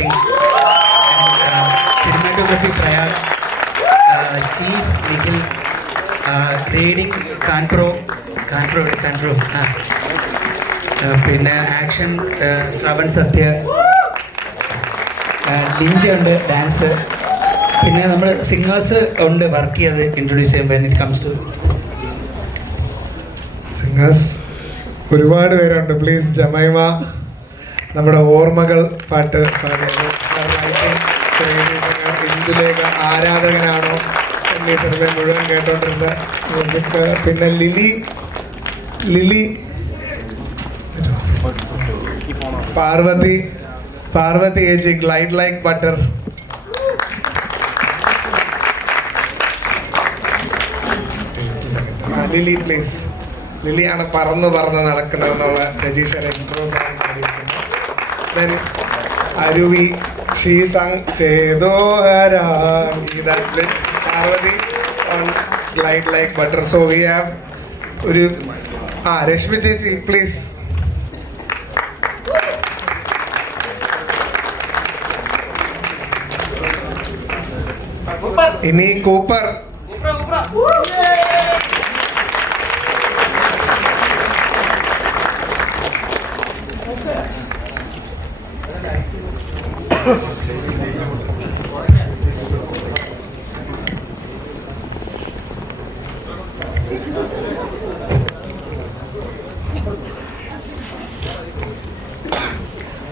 editing, and cinematography Prayag, chief Nikhil, grading Kanpro, പിന്നെ action Shravan സത്യ, Ninja ഉണ്ട് dance, പിന്നെ നമ്മൾ സിംഗേഴ്സ് ഉണ്ട് വർക്ക് ചെയ്ത് ഇൻട്രൊഡ്യൂസ് ചെയ്യുമ്പോൾ ഇറ്റ് കംസ് ടു സിംഗേഴ്സ് ഒരുപാട് പേരുണ്ട്. പ്ലീസ് ജമൈമ നമ്മുടെ ഓർമ്മകൾ പാട്ട് ഇന്ദുലേഖ ആരാധകനാണോ എന്നീ സിനിമ മുഴുവൻ കേട്ടോണ്ടിരുന്ന മ്യൂസിക്. പിന്നെ ലിലി പാർവതി ഏജി glide like butter. Lily please. ലിലിയാണ് പറന്ന് നടക്കുന്നതെന്നുള്ള രജീഷയുടെ ഇൻട്രോ സോങ് പാടിയിരിക്കുന്നത്. അരുവി ഷീ സങ് ചെയ്തോ Parvathy glide like butter. So we have ഒരു രശ്മി ചേച്ചി പ്ലീസ്. ഇനി കൂപ്പർ.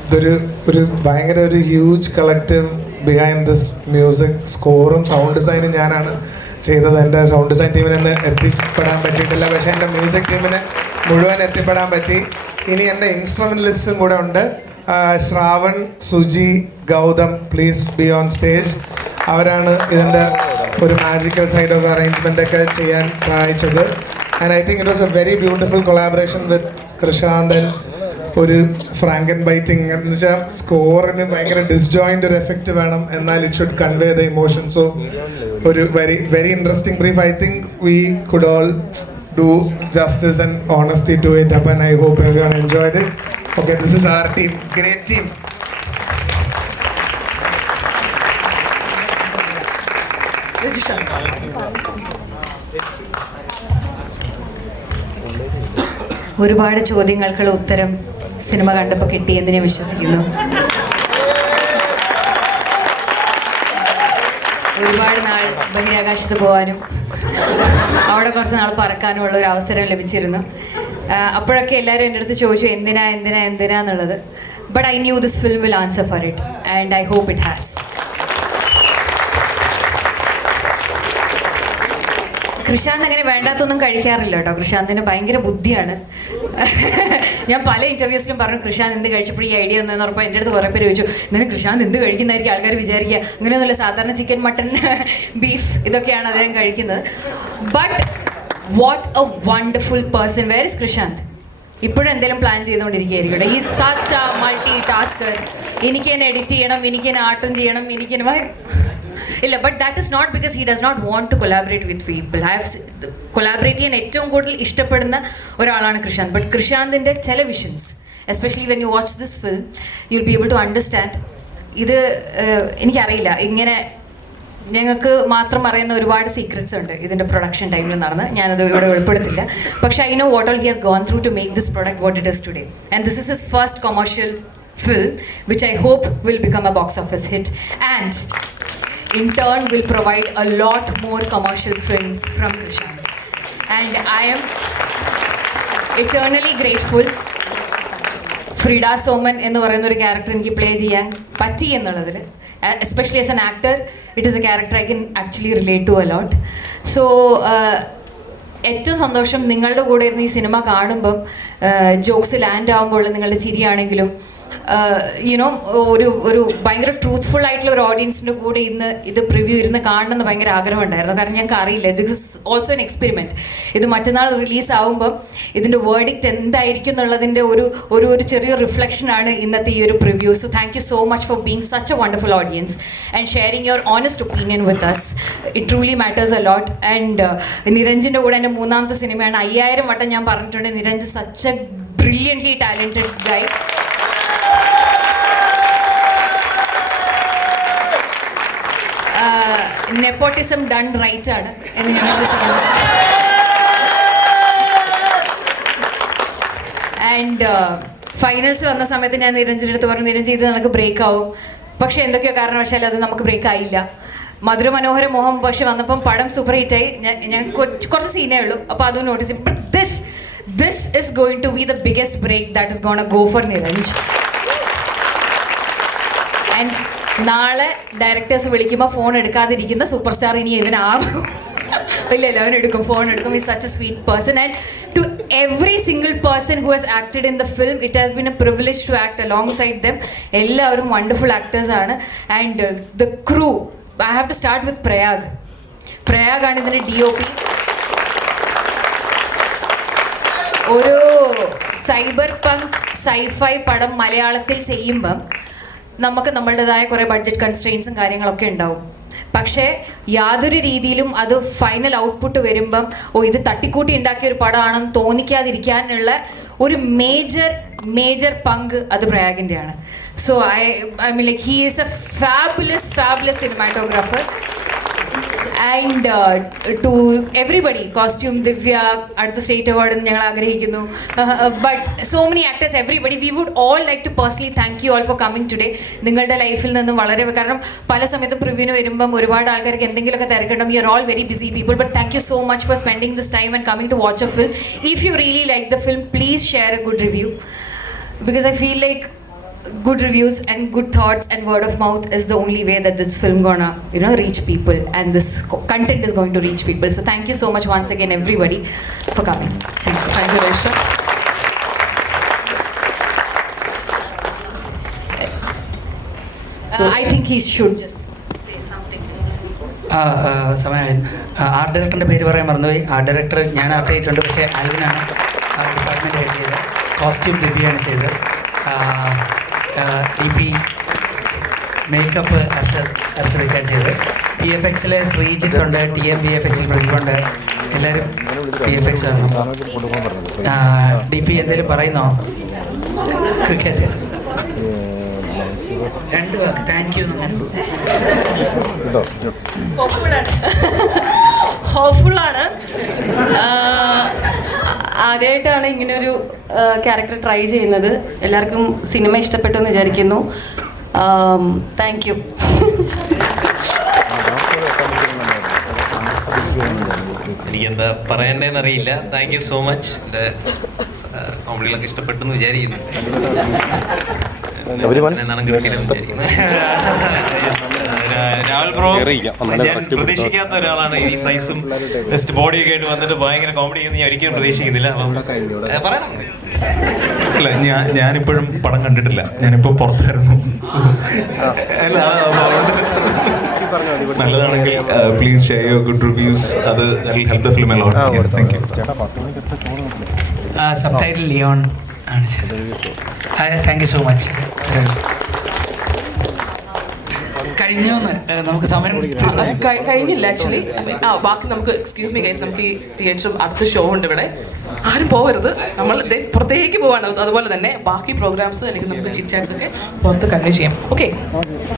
ഇതൊരു ഭയങ്കര ഒരു huge collective behind this music. സ്കോറും സൗണ്ട് ഡിസൈനും ഞാനാണ് ചെയ്തത്. എൻ്റെ സൗണ്ട് ഡിസൈൻ ടീമിന് എത്തിപ്പെടാൻ പറ്റിയിട്ടില്ല, പക്ഷേ എൻ്റെ മ്യൂസിക് ടീമിന് മുഴുവൻ എത്തിപ്പെടാൻ പറ്റി. ഇനി എൻ്റെ ഇൻസ്ട്രുമെൻ്റലിസ്റ്റും കൂടെ ഉണ്ട്. Shravan, Suji, Gautam, please be on stage. അവരാണ് ഇതിൻ്റെ ഒരു മാജിക്കൽ സൈഡ് ഓഫ് അറേഞ്ച്മെൻ്റ് ഒക്കെ ചെയ്യാൻ സഹായിച്ചത്. And I think it was a very beautiful collaboration with Krishanthan. ഒരു ഫ്രാങ്കൻ ബൈറ്റിംഗ് എന്ന് വെച്ചാൽ സ്കോറിന് ഭയങ്കര ഡിസ്ജോയിന്റ് ഒരു എഫക്റ്റ് വേണം, എന്നാൽ it should convey the emotion. So ഒരു very interesting brief. I think we could all do justice and honesty to it up and I hope everyone enjoyed it. Okay, this is our team. Great team. ഒരുപാട് ചോദ്യങ്ങൾക്കുള്ള ഉത്തരം cinema കണ്ടപ്പോൾ കിട്ടിയെന്ന് ഞാൻ വിശ്വസിക്കുന്നു. ഒരുപാട് നാൾ ബഹിരാകാശത്ത് പോകാനും അവിടെ കുറച്ച് നാൾ പറക്കാനും ഉള്ള ഒരു അവസരം ലഭിച്ചിരുന്നു. അപ്പോഴൊക്കെ എല്ലാവരും എൻ്റെ അടുത്ത് ചോദിച്ചു എന്തിനാന്നുള്ളത്. But I knew this film will answer for it and I hope it has. Krishand അങ്ങനെ വേണ്ടാത്തൊന്നും കഴിക്കാറില്ല കേട്ടോ. കൃഷാന്തിന് ഭയങ്കര ബുദ്ധിയാണ്. ഞാൻ പല ഇൻ്റർവ്യൂസിലും പറഞ്ഞു കൃഷാന്ത് എന്ത് കഴിച്ചപ്പോൾ ഈ ഐഡിയ ഒന്നെന്ന് ഉറപ്പോൾ എൻ്റെ അടുത്ത് കുറേ പേര് ചോദിച്ചു ഇന്നലെ കൃഷാന്ത് എന്ത് കഴിക്കുന്നതായിരിക്കും ആൾക്കാർ വിചാരിക്കുക. അങ്ങനെയൊന്നുമില്ല, സാധാരണ ചിക്കൻ, മട്ടൺ, ബീഫ് ഇതൊക്കെയാണ് അദ്ദേഹം കഴിക്കുന്നത്. But what a wonderful person. Where is Krishant? ഇപ്പോഴും എന്തെങ്കിലും പ്ലാൻ ചെയ്തുകൊണ്ടിരിക്കുകയായിരിക്കും. ഈ സച്ച് ആ മൾട്ടി ടാസ്കർ. എനിക്ക് തന്നെ എഡിറ്റ് ചെയ്യണം, എനിക്ക് തന്നെ ആർട്ടും ചെയ്യണം, എനിക്ക് തന്നെ ഇല്ല. But that is not because he does not want to collaborate with people. Collaborate ചെയ്യാൻ ഏറ്റവും കൂടുതൽ ഇഷ്ടപ്പെടുന്ന ഒരാളാണ് കൃഷാന്ത്. ബട്ട് കൃഷാന്തിൻ്റെ ചില visions, especially when you watch this film, you will be able to understand. ഇത് എനിക്കറിയില്ല, ഇങ്ങനെ ഞങ്ങൾക്ക് മാത്രം അറിയുന്ന ഒരുപാട് സീക്രറ്റ്സ് ഉണ്ട് ഇതിൻ്റെ പ്രൊഡക്ഷൻ ടൈമിൽ നടന്ന്. ഞാനത് ഇവിടെ ഉൾപ്പെടുത്തില്ല. പക്ഷേ I know what all he has gone through to make this product what it is today. And this is his first commercial film which I hope will become a box office hit and in turn will provide a lot more commercial films from Krishant. And I am eternally grateful. Freeda Soman എന്ന് പറയുന്ന ഒരു character എനിക്ക് play ചെയ്യാൻ പറ്റി എന്നുള്ളതിൽ, especially as an actor, it is a character I can actually relate to a lot. So ഏറ്റവും സന്തോഷം നിങ്ങളുടെ കൂടെ ഇരുന്ന് ഈ സിനിമ കാണുമ്പം ജോക്സ് ലാൻഡ് ആകുമ്പോൾ നിങ്ങളുടെ ചിരിയാണെങ്കിലും യുനോ ഒരു ഭയങ്കര ട്രൂത്ത്ഫുൾ ആയിട്ടുള്ള ഒരു ഓഡിയൻസിൻ്റെ കൂടെ ഇന്ന് ഇത് പ്രിവ്യൂ ഇരുന്ന് കാണണമെന്ന് ഭയങ്കര ആഗ്രഹമുണ്ടായിരുന്നു. കാരണം ഞങ്ങൾക്ക് അറിയില്ല, this is also an experiment. ഇത് മറ്റന്നാൾ റിലീസ് ആകുമ്പം ഇതിൻ്റെ വേർഡിക്റ്റ് എന്തായിരിക്കും എന്നുള്ളതിൻ്റെ ഒരു ചെറിയൊരു റിഫ്ലക്ഷനാണ് ഇന്നത്തെ ഈ ഒരു preview. So thank you so much for being such a wonderful audience and sharing your honest opinion with us. It truly matters a lot. And നിരഞ്ജിൻ്റെ കൂടെ എൻ്റെ മൂന്നാമത്തെ സിനിമയാണ്. 5000 വട്ടം ഞാൻ പറഞ്ഞിട്ടുണ്ട്, Niranj such a brilliantly talented guy. Nepotism done right ആണ് എന്ന് ഞാൻ വിശ്വസിക്കുന്നു. ആൻഡ് ഫൈനൽസ് വന്ന സമയത്ത് ഞാൻ നിരഞ്ജൻ്റെ അടുത്ത് പറഞ്ഞു, നിരഞ്ജൻ ഇത് നമുക്ക് ബ്രേക്ക് ആവും. പക്ഷെ എന്തൊക്കെയോ കാരണവശാൽ അത് നമുക്ക് ബ്രേക്ക് ആയില്ല. മധുര മനോഹര മോഹം പക്ഷെ വന്നപ്പം പടം സൂപ്പർ ഹിറ്റായി. ഞാൻ കുറച്ച് സീനേ ഉള്ളൂ, അപ്പോൾ അത് notice. But this is going to be the biggest break that is gonna go for Niranj. And നാളെ ഡയറക്ടേഴ്സ് വിളിക്കുമ്പോൾ ഫോൺ എടുക്കാതിരിക്കുന്ന സൂപ്പർ സ്റ്റാർ ഇനി ഇവനാവും. ഇല്ല, അവൻ എടുക്കും, ഫോൺ എടുക്കും. Is such a sweet person. And to every single person who has acted in the film, it has been a privilege to act alongside them. എല്ലാവരും wonderful actors ആണ്. And the crew, I have to start with പ്രയാഗ് ആണ് ഇതിൻ്റെ DOP. ഒരു cyber പങ്ക് sci fi പടം മലയാളത്തിൽ ചെയ്യുമ്പം നമുക്ക് നമ്മളുടേതായ കുറേ ബഡ്ജറ്റ് കൺസ്ട്രെയിൻസും കാര്യങ്ങളൊക്കെ ഉണ്ടാവും. പക്ഷേ യാതൊരു രീതിയിലും അത് ഫൈനൽ ഔട്ട്പുട്ട് വരുമ്പം ഇത് തട്ടിക്കൂട്ടി ഉണ്ടാക്കിയ ഒരു പടമാണെന്ന് തോന്നിക്കാതിരിക്കാനുള്ള ഒരു മേജർ പങ്ക് അത് പ്രയാഗിൻ്റെയാണ്. So I mean like he is a fabulous cinematographer. And to everybody, costume Divya അടുത്ത സ്റ്റേറ്റ് അവാർഡ് ഞങ്ങൾ ആഗ്രഹിക്കുന്നു. But so many actors, everybody, we would all like to personally thank you all for coming today. നിങ്ങളുടെ ലൈഫിൽ നിന്നും വളരെ, കാരണം പല സമയത്തും പ്രിവ്യൂവിന് വരുമ്പം ഒരുപാട് ആൾക്കാർക്ക് എന്തെങ്കിലുമൊക്കെ തിരക്കുണ്ടാവും. You are all very busy people, but thank you so much for spending this time and coming to watch a film. If you really like the film, please share a good review, because I feel like good reviews and good thoughts and word of mouth is the only way that this film gonna reach people, and this content is going to reach people. So thank you so much once again everybody for coming. Thank you Resha. I think he should just say something. സമയം art ഡയറക്ടറിൻ്റെ പേര് പറയാൻ മറന്നുപോയി. Art director ഞാൻ art ചെയ്തിട്ടുണ്ട്, പക്ഷേ ആൽവിനാണ് department head ചെയ്തത്. Costume ദിവ്യയാണ് ചെയ്തത്. DP makeup അർഷദിക്കാൻ ചെയ്ത്. PFXൽ ശ്രീജിത്ത് ഉണ്ട്, TM-VFXൽ പ്രതിഭുണ്ട്. എല്ലാവരും PFX വരണം. DP എന്തെങ്കിലും പറയുന്നോ? ക്രിക്കറ്റ് 2 വാക്ക് താങ്ക് യു. ഹോപ്പ്ഫുള്ളാണ്. ആദ്യമായിട്ടാണ് ഇങ്ങനൊരു ക്യാരക്ടർ ട്രൈ ചെയ്യുന്നത്. എല്ലാവർക്കും സിനിമ ഇഷ്ടപ്പെട്ടു എന്ന് വിചാരിക്കുന്നു. Thank you. എനിക്കെന്താ പറയണ്ടേന്ന് അറിയില്ല. Thank you so much. എൻ്റെ കോമഡികളൊക്കെ ഇഷ്ടപ്പെട്ടു എന്ന് വിചാരിക്കുന്നു. രാഹുൽ ബ്രോ, ഞാൻ പ്രതീക്ഷിക്കാത്ത ഒരാളാണ്. ഈ സൈസും ജസ്റ്റ് ബോഡിയൊക്കെ ആയിട്ട് വന്നിട്ട് ഭയങ്കര കോമഡി ചെയ്യുന്ന ഞാൻ ഒരിക്കലും പ്രതീക്ഷിക്കുന്നില്ല. പറയണം. അല്ല, ഞാനിപ്പോഴും പടം കണ്ടിട്ടില്ല. ഞാനിപ്പോ പുറത്തായിരുന്നു. നല്ലതാണെങ്കിൽ please share your good reviews. അത് help the film a lot. Thank you. Subtitle Leon ആണ് ചെയ്തത്. Thank you so much. കഴിഞ്ഞോന്ന് നമുക്ക് സമയം കഴിഞ്ഞില്ല ആക്ച്വലി. ബാക്കി നമുക്ക് എക്സ്ക്യൂസ് മീ ഗൈസ്, നമുക്ക് ഈ തിയേറ്ററും അടുത്ത ഷോ ഉണ്ട് ഇവിടെ. ആരും പോകരുത്, നമ്മൾ പുറത്തേക്ക് പോവാണ്. അതുപോലെ തന്നെ ബാക്കി പ്രോഗ്രാംസ് അല്ലെങ്കിൽ നമുക്ക് ചിറ്റ് ചാറ്റ്സ് ഒക്കെ പുറത്ത് കണ്ടിന്യൂ ചെയ്യാം. ഓക്കെ.